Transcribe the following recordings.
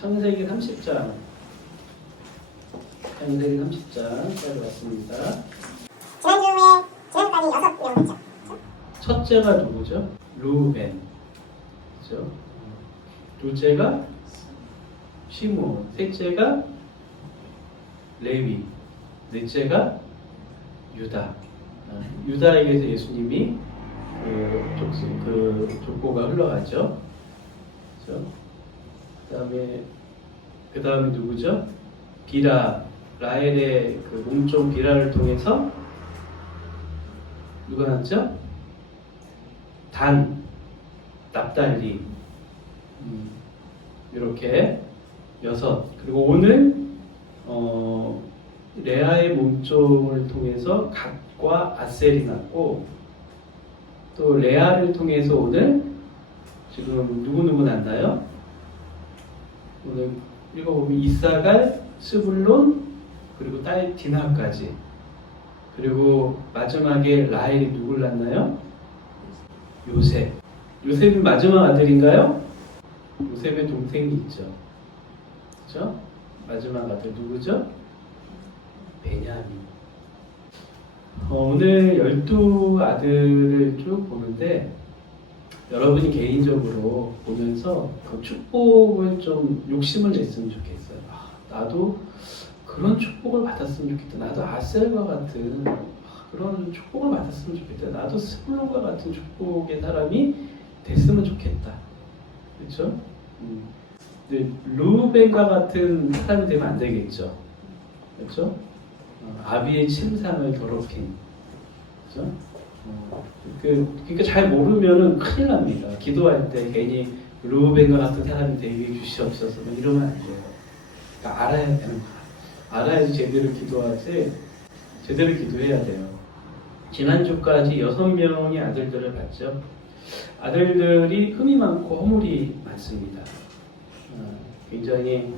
창세기 30장. 창세기 30장까지 왔습니다. 지난까지 6명이죠. 첫째가 누구죠? 루벤. 그죠? 둘째가 시므온, 셋째가 레위, 넷째가 유다. 유다에게서 예수님이 그 족보가 흘러가죠. 그죠? 그 다음에 누구죠? 비라, 라헬의 그 몸종 비라를 통해서 누가 났죠? 단, 납달리. 이렇게 6. 그리고 오늘 레아의 몸종을 통해서 갓과 아셀이 났고, 또 레아를 통해서 오늘 지금 누구 났나요? 오늘 읽어보면 이사갈, 스불론, 그리고 딸 디나까지. 그리고 마지막에 라헬이 누굴 낳나요? 요셉. 요셉이 마지막 아들인가요? 요셉의 동생이 있죠. 그렇죠? 마지막 아들 누구죠? 베냐민. 오늘 12아들을 쭉 보는데 여러분이 개인적으로 보면서 그 축복을 좀 욕심을 냈으면 좋겠어요. 나도 그런 축복을 받았으면 좋겠다. 나도 아셀과 같은 그런 축복을 받았으면 좋겠다. 나도 스불론과 같은 축복의 사람이 됐으면 좋겠다. 그렇죠? 근데 루벤과 같은 사람이 되면 안 되겠죠. 그렇죠? 아비의 침상을 더럽힌. 그렇죠? 그러니까 잘 모르면은 큰일 납니다. 기도할 때 괜히 루벤과 같은 사람이 되게 주시옵소서 이러면 안 돼요. 그러니까 알아야 되는 거야. 알아야지 제대로 기도하지. 제대로 기도해야 돼요. 지난주까지 6명의 아들들을 봤죠. 아들들이 흠이 많고 허물이 많습니다. 굉장히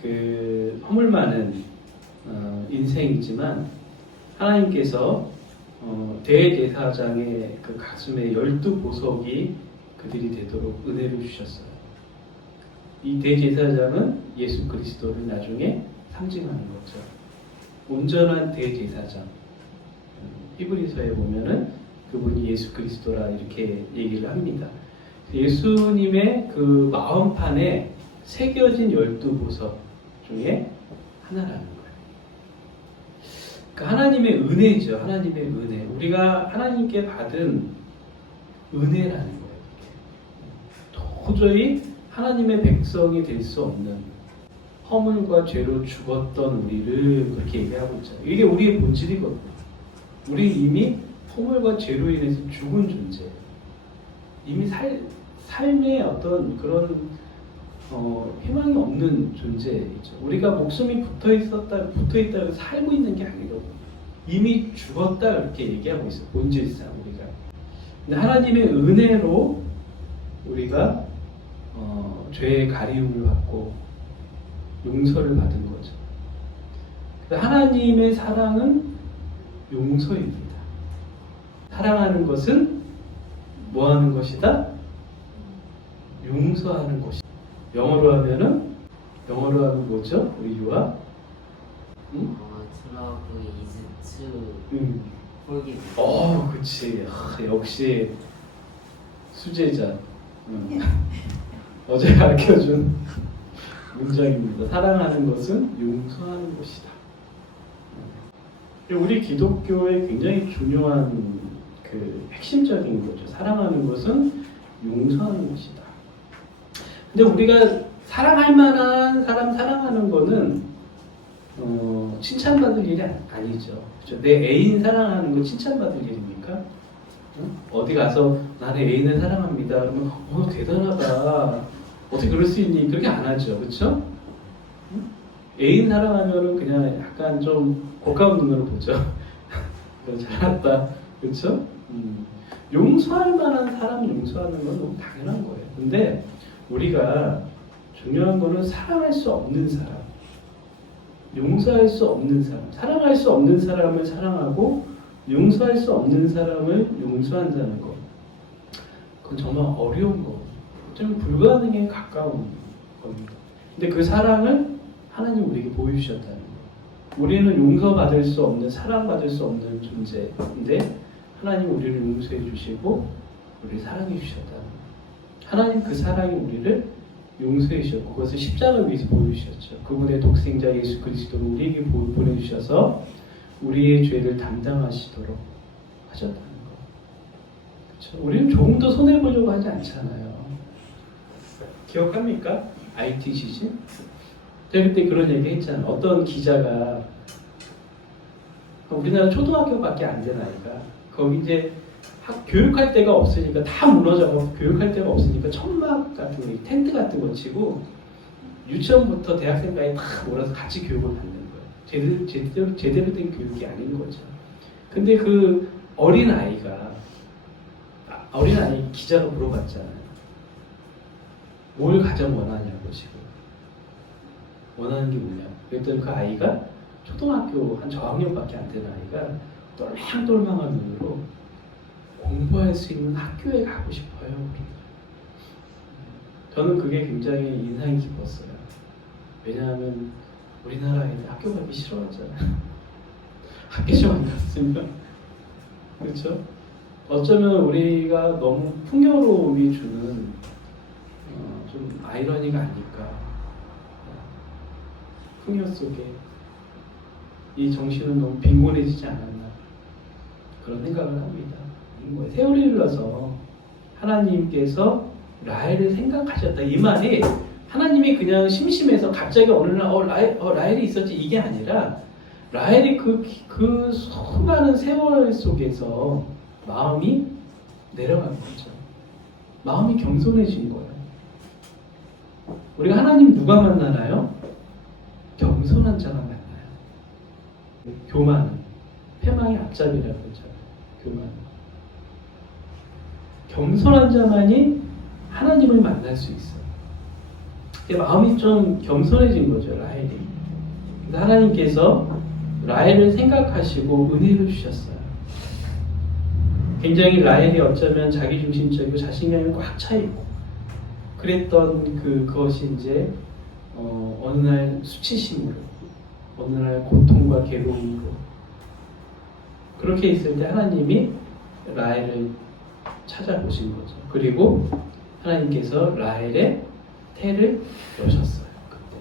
그 허물 많은 인생이지만 하나님께서 대제사장의 그 가슴에 12보석이 그들이 되도록 은혜를 주셨어요. 이 대제사장은 예수 그리스도를 나중에 상징하는 거죠. 온전한 대제사장. 히브리서에 보면은 그분이 예수 그리스도라 이렇게 얘기를 합니다. 예수님의 그 마음판에 새겨진 12보석 중에 하나라는 거예요. 그러니까 하나님의 은혜죠. 하나님의 은혜. 우리가 하나님께 받은 은혜라는 거예요. 도저히 하나님의 백성이 될 수 없는 허물과 죄로 죽었던 우리를 그렇게 얘기하고 있잖아요. 이게 우리의 본질이거든요. 우리 이미 허물과 죄로 인해서 죽은 존재예요. 이미 삶의 어떤 그런 희망이 없는 존재이죠. 우리가 목숨이 붙어있다고 살고 있는 게 아니거든요. 이미 죽었다 이렇게 얘기하고 있어요. 본질상 우리가. 근데 하나님의 은혜로 우리가 죄의 가리움을 받고 용서를 받은 거죠. 하나님의 사랑은 용서입니다. 사랑하는 것은 뭐 하는 것이다? 용서하는 것이다. 영어로 하면 뭐죠? 우리 유아? Love is to forgive. 그치. 역시 수제자. 어제 가르쳐준 문장입니다. 사랑하는 것은 용서하는 것이다. 우리 기독교의 굉장히 중요한 그 핵심적인 거죠. 사랑하는 것은 용서하는 것이다. 근데 우리가 사랑할 만한 사람 사랑하는 거는 칭찬받을 일이 아니죠. 그렇죠? 내 애인 사랑하는 건 칭찬받을 일입니까? 어디 가서 나는 애인을 사랑합니다. 그러면 대단하다. 어떻게 그럴 수 있니? 그렇게 안 하죠. 그렇죠? 애인 사랑하면은 그냥 약간 좀 고가운 눈으로 보죠. 잘났다. 그렇죠? 용서할 만한 사람 용서하는 건 너무 당연한 거예요. 근데 우리가 중요한 거는 사랑할 수 없는 사람, 용서할 수 없는 사람, 사랑할 수 없는 사람을 사랑하고 용서할 수 없는 사람을 용서한다는 거. 그건 정말 어려운 거. 좀 불가능에 가까운 겁니다. 근데 그 사랑을 하나님 우리에게 보여주셨다는 거예요. 우리는 용서받을 수 없는, 사랑받을 수 없는 존재인데 하나님 우리를 용서해 주시고 우리를 사랑해 주셨다는 거예요. 하나님 그 사랑이 우리를 용서해 주셨고 그것을 십자가 위에서 보여주셨죠. 그분의 독생자 예수 그리스도를 우리에게 보내주셔서 우리의 죄를 담당하시도록 하셨다는 거. 그렇죠? 우리는 조금도 손해보려고 하지 않잖아요. 기억합니까? IT 지진? 제가 그때 그런 얘기 했잖아요. 어떤 기자가 우리나라 초등학교밖에 안 된 아이가 거기 이제 교육할 데가 없으니까 다 무너져서 교육할 데가 없으니까 천막 같은 거, 텐트 같은 거 치고 유치원부터 대학생까지 다 몰아서 같이 교육을 받는 거예요. 제대로 된 교육이 아닌 거죠. 근데 그 어린 아이 기자가 물어봤잖아요. 뭘 가장 원하냐고 지금. 원하는 게 뭐냐. 그랬더니 그 아이가 초등학교 한 저학년밖에 안 된 아이가 똘망똘망한 눈으로 공부할 수 있는 학교에 가고 싶어요. 저는 그게 굉장히 인상이 깊었어요. 왜냐하면 우리나라 애들 학교 가기 싫어하잖아요. 학교 좀 안 갔으면. 그렇죠? 어쩌면 우리가 너무 풍요로움이 주는 좀 아이러니가 아닐까. 풍요 속에 이 정신은 너무 빈곤해지지 않았나 그런 생각을 합니다. 세월이 흘러서 하나님께서 라헬을 생각하셨다. 이 말이 하나님이 그냥 심심해서 갑자기 어느 날 라헬이 있었지 이게 아니라 라헬이 그 수많은 세월 속에서 마음이 내려간 거죠. 마음이 겸손해진 거예요. 우리가 하나님 누가 만나나요? 겸손한 자가 만나요. 교만, 패망의 앞잡이라고 했잖아요. 교만. 겸손한 자만이 하나님을 만날 수 있어요. 마음이 좀 겸손해진 거죠, 라헬이. 하나님께서 라헬을 생각하시고 은혜를 주셨어요. 굉장히 라헬이 어쩌면 자기중심적이고 자신감이 꽉 차있고 그랬던 그것이 이제 어느 날 수치심으로, 어느 날 고통과 괴로움으로 그렇게 있을 때 하나님이 라헬을 찾아보신 거죠. 그리고 하나님께서 라헬의 태를 여셨어요. 그때.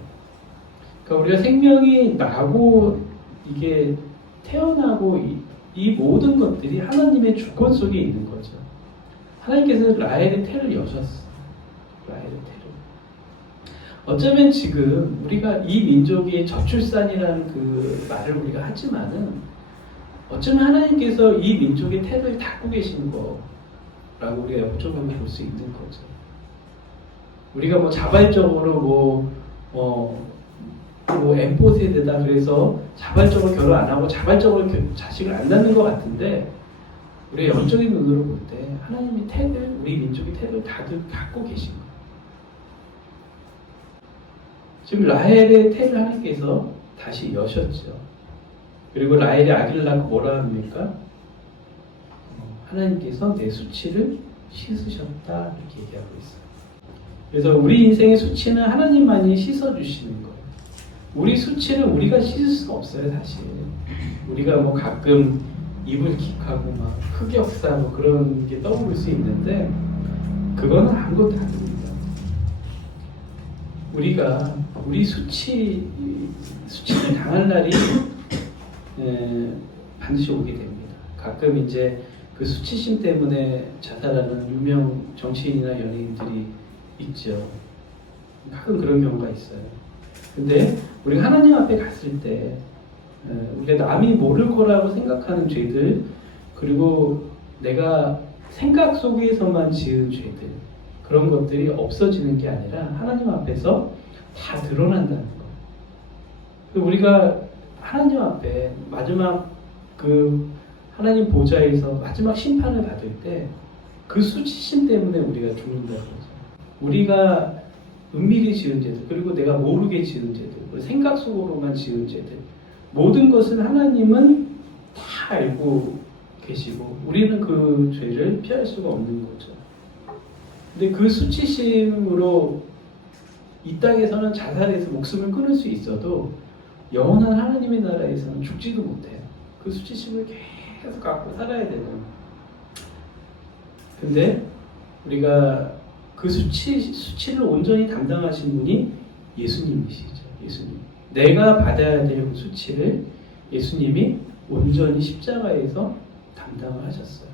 그러니까 우리가 생명이 나고 이게 태어나고 이 모든 것들이 하나님의 주권 속에 있는 거죠. 하나님께서 라헬의 태를 여셨어요. 라헬의 태를. 어쩌면 지금 우리가 이 민족이 저출산이라는 그 말을 우리가 하지만은 어쩌면 하나님께서 이 민족의 태를 닫고 계신 거라고 우리가 역적으로 볼 수 있는 거죠. 우리가 뭐 자발적으로 M4 세대다 그래서 자발적으로 결혼 안 하고 자발적으로 자식을 안 낳는 것 같은데 우리가 영적인 눈으로 볼 때 하나님이 태를 우리 민족의 태를 닫고 계신 거예요. 지금 라헬의 태를 하나님께서 다시 여셨죠. 그리고 라헬이 아기를 낳고 뭐라 합니까? 하나님께서 내 수치를 씻으셨다 이렇게 얘기하고 있어요. 그래서 우리 인생의 수치는 하나님만이 씻어주시는 거예요. 우리 수치를 우리가 씻을 수가 없어요, 사실. 우리가 뭐 가끔 이불킥하고 막 흑역사고 그런 게 떠오를 수 있는데 그거는 아무것도 아닙니다. 우리가 우리 수치를 당할 날이 반드시 오게 됩니다. 가끔 이제 그 수치심 때문에 자살하는 유명 정치인이나 연예인들이 있죠. 가끔 그런 경우가 있어요. 근데 우리가 하나님 앞에 갔을 때 우리가 남이 모를 거라고 생각하는 죄들 그리고 내가 생각 속에서만 지은 죄들 그런 것들이 없어지는 게 아니라 하나님 앞에서 다 드러난다는 거. 우리가 하나님 앞에 마지막 그 하나님 보좌에서 마지막 심판을 받을 때 그 수치심 때문에 우리가 죽는다는 거죠. 우리가 은밀히 지은 죄들 그리고 내가 모르게 지은 죄들 생각 속으로만 지은 죄들 모든 것을 하나님은 다 알고 계시고 우리는 그 죄를 피할 수가 없는 거죠. 근데 그 수치심으로 이 땅에서는 자살해서 목숨을 끊을 수 있어도 영원한 하나님의 나라에서는 죽지도 못해요. 그 수치심을 계속 갖고 살아야 되는. 근데 우리가 그 수치를 온전히 담당하신 분이 예수님이시죠. 예수님. 내가 받아야 될 그 수치를 예수님이 온전히 십자가에서 담당을 하셨어요.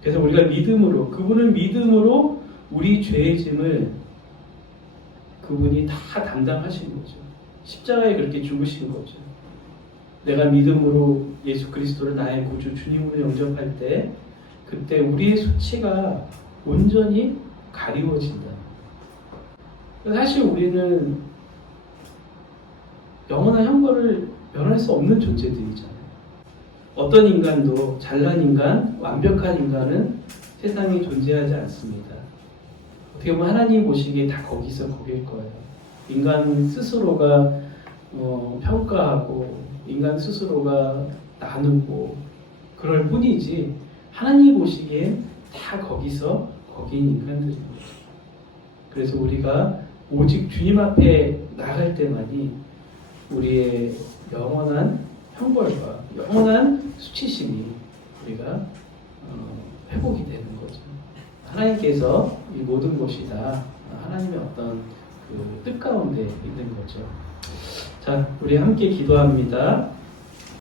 그래서 우리가 믿음으로, 그분은 믿음으로 우리 죄의 짐을 그분이 다 담당하신 거죠. 십자가에 그렇게 죽으신 거죠. 내가 믿음으로 예수 그리스도를 나의 구주 주님으로 영접할 때 그때 우리의 수치가 온전히 가리워진다. 사실 우리는 영원한 형벌을 면할 수 없는 존재들이잖아요. 어떤 인간도 잘난 인간, 완벽한 인간은 세상에 존재하지 않습니다. 어떻게 보면 하나님 보시기에 다 거기서 거길 거예요. 인간 스스로가 평가하고 인간 스스로가 나누고 그럴 뿐이지 하나님 보시기에 다 거기서 거긴 인간들인 거죠. 그래서 우리가 오직 주님 앞에 나갈 때만이 우리의 영원한 형벌과 영원한 수치심이 우리가 회복이 되는 거죠. 하나님께서 이 모든 것이 다 하나님의 어떤 그 뜻 가운데 있는 거죠. 자, 우리 함께 기도합니다.